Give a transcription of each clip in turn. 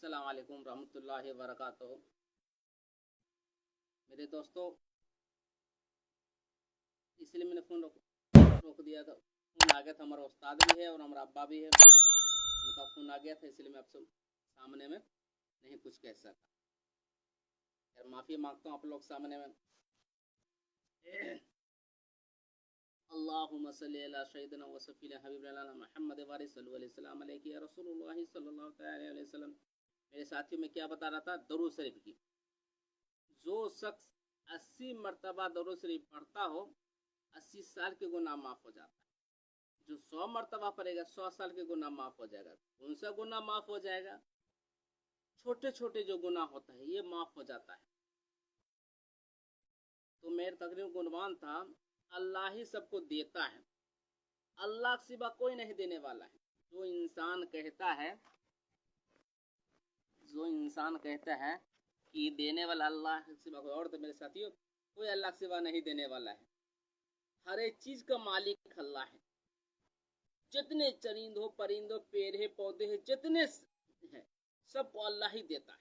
अस्सलाम वालेकुम रहमतुल्लाहि व बरकातुहू। मेरे दोस्तों, इसलिए मैंने फ़ोन रोक दिया था। फ़ोन आ गया था, हमारा उस्ताद भी है और हमारा अब्बा भी है, उनका फ़ोन आ गया था, इसलिए मैं आपसे सामने में नहीं कुछ कह सका। यार माफ़ी मांगता हूँ आप लोग सामने में। अल्लाहुम्मा सल्ली अला सय्यिदिना व सफ़ीना हबीबिना मुहम्मद व सल्लल्लाहु अलैहि वसल्लम अलैहि या रसूलुल्लाह सल्लल्लाहु अलैहि वसल्लम। मेरे साथियों, में क्या बता रहा था? दरूद शरीफ की। जो शख्स 80 मरतबा दरूद शरीफ पढ़ता हो, 80 साल के गुनाह माफ़ हो जाता है। जो 100 मरतबा पढ़ेगा, 100 साल के गुनाह माफ़ हो जाएगा। कौन सा गुनाह माफ़ हो जाएगा? छोटे छोटे जो गुनाह होता है ये माफ़ हो जाता है। तो मेरे तकरीर गुणवान था, अल्लाह ही सबको देता है, अल्लाह के सिवा कोई नहीं देने वाला है। जो इंसान कहता है कि देने वाला अल्लाह के सिवा कोई और, तो मेरे साथियों कोई अल्लाह के सिवा नहीं देने वाला है। हर एक चीज का मालिक अल्लाह है। जितने चरिंद हो, परिंद हो, पेड़ है, पौधे हैं, जितने हैं सबको अल्लाह ही देता है।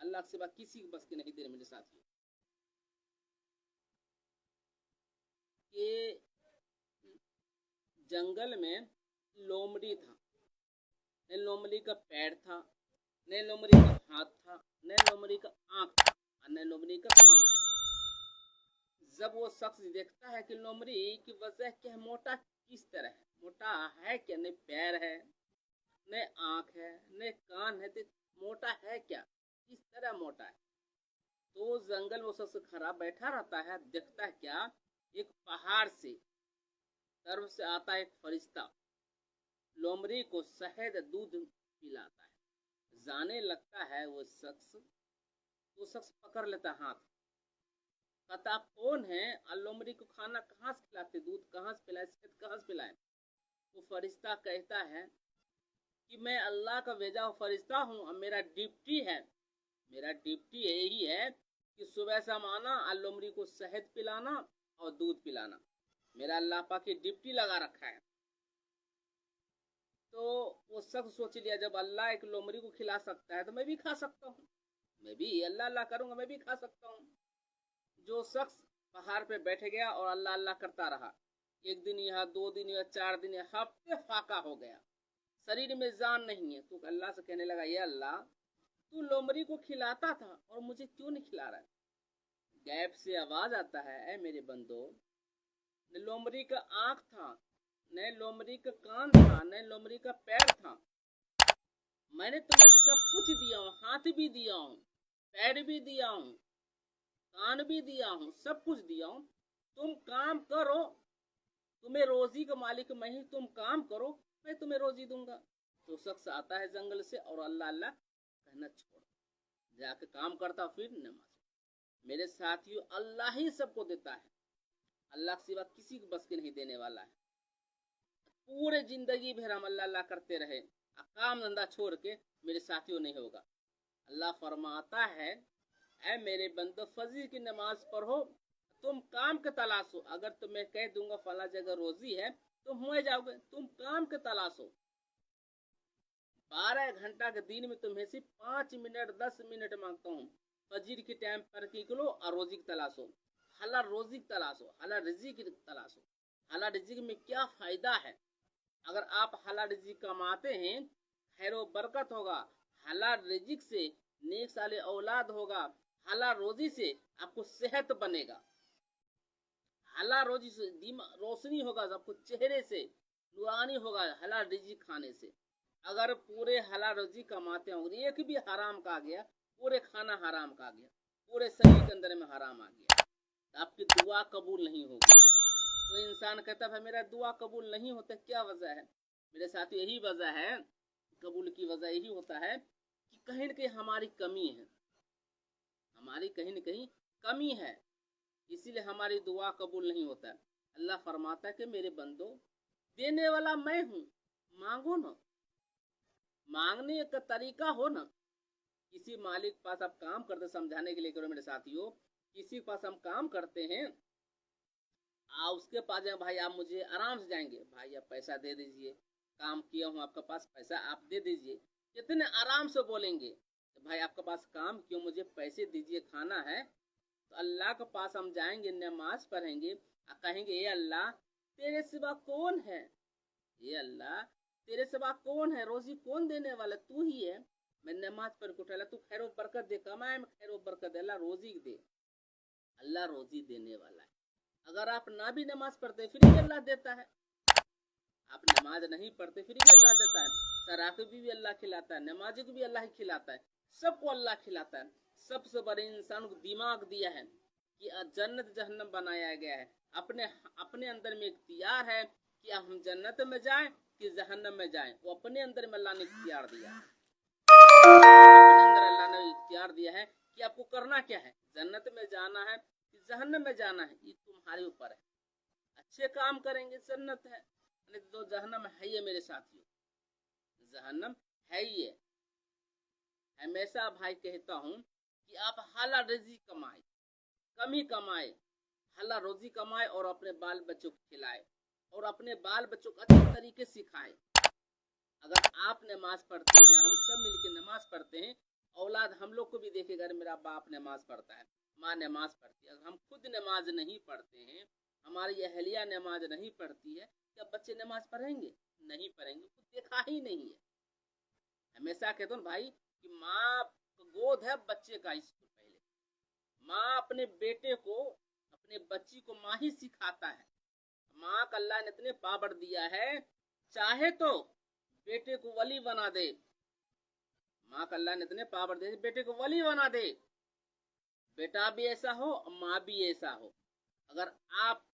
अल्लाह के सिवा किसी को बस के नहीं दे रहे। मेरे साथियों, ये जंगल में लोमड़ी था, न लोमड़ी का पैर था, न लोमड़ी का हाथ था, न लोमड़ी का आंख था, और न लोमड़ी का कान था। जब वो शख्स देखता है कि लोमड़ी की वजह क्या है, मोटा किस तरह है, मोटा है क्या, न पैर है, न आंख है, न कान है, तो मोटा है क्या, किस तरह मोटा है। तो जंगल में वो शख्स खड़ा बैठा रहता है, देखता है क्या, एक पहाड़ से तरफ से आता है एक फरिश्ता, लोमड़ी को शहद दूध पिलाता है। जाने लगता है वो शख्स पकड़ लेता हाथ, कहता आप कौन है, और लोमड़ी को खाना कहाँ से खिलाते, दूध कहाँ से पिलाए, शहद कहाँ से पिलाए। वो फरिश्ता कहता है कि मैं अल्लाह का भेजा हुआ फरिश्ता हूँ, और मेरा ड्यूटी यही है कि सुबह शाम आना और लोमड़ी को शहद पिलाना और दूध पिलाना। मेरा अल्लाह पाक की ड्यूटी लगा रखा है। तो वो शख्स सोच लिया, जब अल्लाह एक लोमड़ी को खिला सकता है तो मैं भी खा सकता हूँ, मैं भी अल्लाह अल्लाह करूंगा, मैं भी खा सकता हूँ। जो शख्स पहाड़ पे बैठ गया और अल्लाह अल्लाह करता रहा, एक दिन यहाँ, 2 दिन या 4 दिन या हफ्ते फाका हो गया, शरीर में जान नहीं है। तो अल्लाह से कहने लगा, ये अल्लाह, तू लोमड़ी को खिलाता था और मुझे क्यों नहीं खिला रहा है। गैप से आवाज आता है, ऐ मेरे बंदो, न लोमड़ी का आंख था, न लोमड़ी का कान था, न लोमड़ी का पैर था। मैंने तुम्हें सब कुछ दिया हूँ, हाथ भी दिया हूँ, पैर भी दिया हूँ, कान भी दिया हूँ, सब कुछ दिया हूँ। तुम काम करो, तुम्हें रोजी का मालिक मैं ही, तुम काम करो, मैं तुम्हें रोजी दूंगा। तो शख्स आता है जंगल से और अल्लाह अल्लाह कहना छोड़ जाके काम करता, फिर नमाज। मेरे साथियों, अल्लाह ही सबको देता है, अल्लाह के सिवा किसी को बस के नहीं देने वाला है। पूरे जिंदगी भर हम अल्लाह अल्लाह करते रहे, काम धंधा छोड़ के, मेरे साथियों नहीं होगा। अल्लाह फरमाता है, ऐ मेरे बंदो, फजर की नमाज पढ़ो, तुम काम के तलाश हो। अगर तुम्हें कह दूंगा फला जगह रोजी है, तुम हो जाओगे, तुम काम के तलाश हो। 12 घंटा के दिन में तुम्हें सिर्फ 5 मिनट 10 मिनट मांगता हूँ, फजर के टाइम पर निकलो और रोजी की तलाश हो, हलाल रोजी की तलाश हो, हलाल रिज़्क़ की तलाश हो। हलाल रिज़्क़ में क्या फायदा है? अगर आप हलाल रिज़्क़ कमाते हैं, खैर व बरकत होगा, हलाल रिज़्क़ से नेक साले औलाद होगा, हलाल रोजी से आपको सेहत बनेगा, हलाल रोजी से रोशनी होगा, आपको चेहरे से नूरानी होगा हलाल रिज़्क़ खाने से। अगर पूरे हलाल रोजी कमाते होंगे, एक भी हराम का आ गया, पूरे खाना हराम का आ गया, पूरे शरीर के अंदर में हराम आ गया, तो आपकी दुआ कबूल नहीं होगी। तो इंसान कहता है मेरा दुआ कबूल नहीं होता, क्या वजह है? मेरे साथ यही वजह है, कबूल की वजह यही होता है कि कहीं न कहीं हमारी कमी है, हमारी कहीं न कहीं कमी है, इसीलिए हमारी दुआ कबूल नहीं होता है। अल्लाह फरमाता है कि मेरे बंदो, देने वाला मैं हूँ, मांगो ना, मांगने का तरीका हो ना। किसी मालिक के पास आप काम करते, समझाने के लिए करो मेरे साथियों, किसी के पास हम काम करते हैं, उसके पास जाए, भाई आप मुझे आराम से जाएंगे, भाई आप पैसा दे दीजिए, काम किया हूँ आपके पास, पैसा आप दे दीजिए। कितने आराम से बोलेंगे भाई आपके पास काम क्यों, मुझे पैसे दीजिए, खाना है। तो अल्लाह के पास हम जाएंगे, नमाज पढ़ेंगे और कहेंगे ये अल्लाह तेरे सिवा कौन है, ये अल्लाह तेरे सिवा कौन है, रोजी कौन देने वाला, तू ही है। मैं नमाज पढ़ के उठा, तू खैर बरकत दे, कमाए में खैर बरकत दे, अल्लाह रोजी दे, अल्लाह रोजी देने वाला है। अगर आप ना भी नमाज पढ़ते फिर भी अल्लाह देता है, आप नमाज नहीं पढ़ते फिर भी अल्लाह देता है, शराबी भी अल्लाह खिलाता है, नमाजी को भी अल्लाह ही खिलाता है, सबको अल्लाह खिलाता है। सबसे बड़े इंसान को दिमाग दिया है कि जन्नत जहन्नम बनाया गया है, अपने अपने अंदर में इख्तियार है कि हम जन्नत में जाएं कि जहन्नम में जाएं, वो अपने अंदर में अल्लाह ने इख्तियार दिया है, अपने अंदर अल्लाह ने इख्तियार दिया है कि आपको करना क्या है, जन्नत में जाना है कि जहन्नम में जाना है, ये तुम्हारे ऊपर है। अच्छे काम करेंगे जन्नत है, नहीं तो जहन्नम है ही है मेरे साथियों, जहन्नम है ही है। हमेशा भाई कहता हूँ कि आप हलाल रोजी कमाए, कम ही कमाए, हलाल रोजी कमाए और अपने बाल बच्चों को खिलाए और अपने बाल बच्चों को अच्छे तरीके सिखाए। अगर आप नमाज पढ़ते हैं, हम सब मिलकर नमाज पढ़ते हैं, औलाद हम लोग को भी देखेगा मेरा बाप नमाज पढ़ता है, माँ नमाज पढ़ती है। अगर हम खुद नमाज नहीं पढ़ते हैं, हमारी अहलिया नमाज नहीं पढ़ती है, क्या बच्चे नमाज पढ़ेंगे? नहीं पढ़ेंगे, कुछ देखा ही नहीं है। हमेशा कहता हूँ भाई कि माँ गोद है बच्चे का स्कूल, पहले माँ अपने बेटे को, अपने बच्ची को माँ ही सिखाता है। माँ का अल्लाह ने इतने पावर दिया है, चाहे तो बेटे को वली बना दे, माँ का अल्लाह ने इतने पावर दे बेटे को वली बना दे, बेटा भी ऐसा हो माँ भी ऐसा हो। अगर आप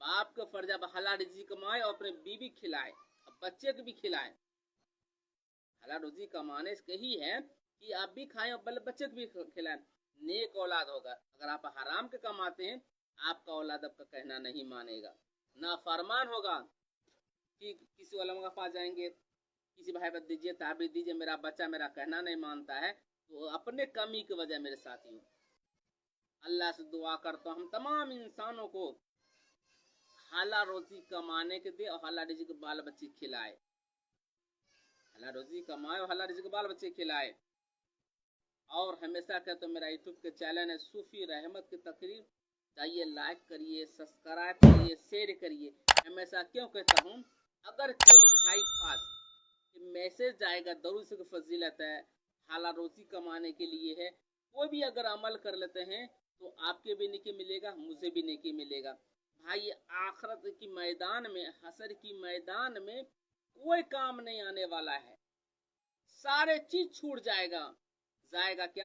बाप का फर्ज अब हलाल रोजी कमाए और अपने बीवी खिलाए और बच्चे को भी खिलाए, हलाल रोजी कमाने से यही है कि आप भी खाएं और बच्चे को भी खिलाएं, नेक औलाद होगा। अगर आप हराम के कमाते हैं, आपका औलाद आपका कहना नहीं मानेगा, ना फरमान होगा कि किसी उलमा के पास जाएंगे, किसी भाई बत दीजिए, ताबीर दीजिए, मेरा बच्चा मेरा कहना नहीं मानता है, तो अपने कमी की वजह मेरे साथियों। अल्लाह से दुआ करता हूँ हम तमाम इंसानों को हलाल रोजी कमाने के दे और हलाल रोजी के बाल बच्चे खिलाए, हलाल रोजी कमाए और हलाल रोजी के बाल बच्चे खिलाए। और हमेशा कहते मेरा यूट्यूब के चैनल है सूफी रहमत की तकरीर, जाइए लाइक करिए, सब्सक्राइब करिए, शेयर करिए। हमेशा क्यों कहता हूँ, अगर कोई भाई के पास मैसेज जाएगा दरूद से फजीलत है, हलाल रोजी कमाने के लिए है, कोई भी अगर अमल कर लेते हैं तो आपके भी नेकी मिलेगा, मुझे भी नेकी मिलेगा। भाई आखिरत की मैदान में, हसर की मैदान में कोई काम नहीं आने वाला है, सारे चीज छूट जाएगा, जाएगा क्या,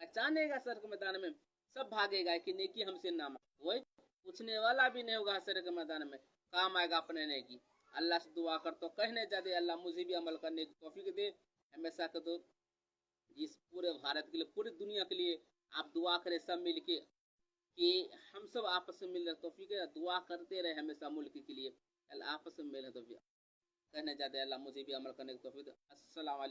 पहचानेगा सर के मैदान में, सब भागेगा कि नेकी हमसे ना, कोई पूछने वाला भी नहीं होगा सर के मैदान में, काम आएगा अपने नेकी। अल्लाह से दुआ करता हूँ, कहने जाते अल्लाह मुझे भी अमल करने की तौफीक दे। हमेशा कर दो इस पूरे भारत के लिए, पूरी दुनिया के लिए आप दुआ करें सब मिल के कि हम सब आपस में मिल रहे तौफीक है, दुआ करते रहे हमेशा मुल्क के लिए, अल्लाह आपस में मिले तौफीक। कहने जाते अल्लाह मुझे भी अमल करने की तौफीक दे। अस्सलाम वालेकुम।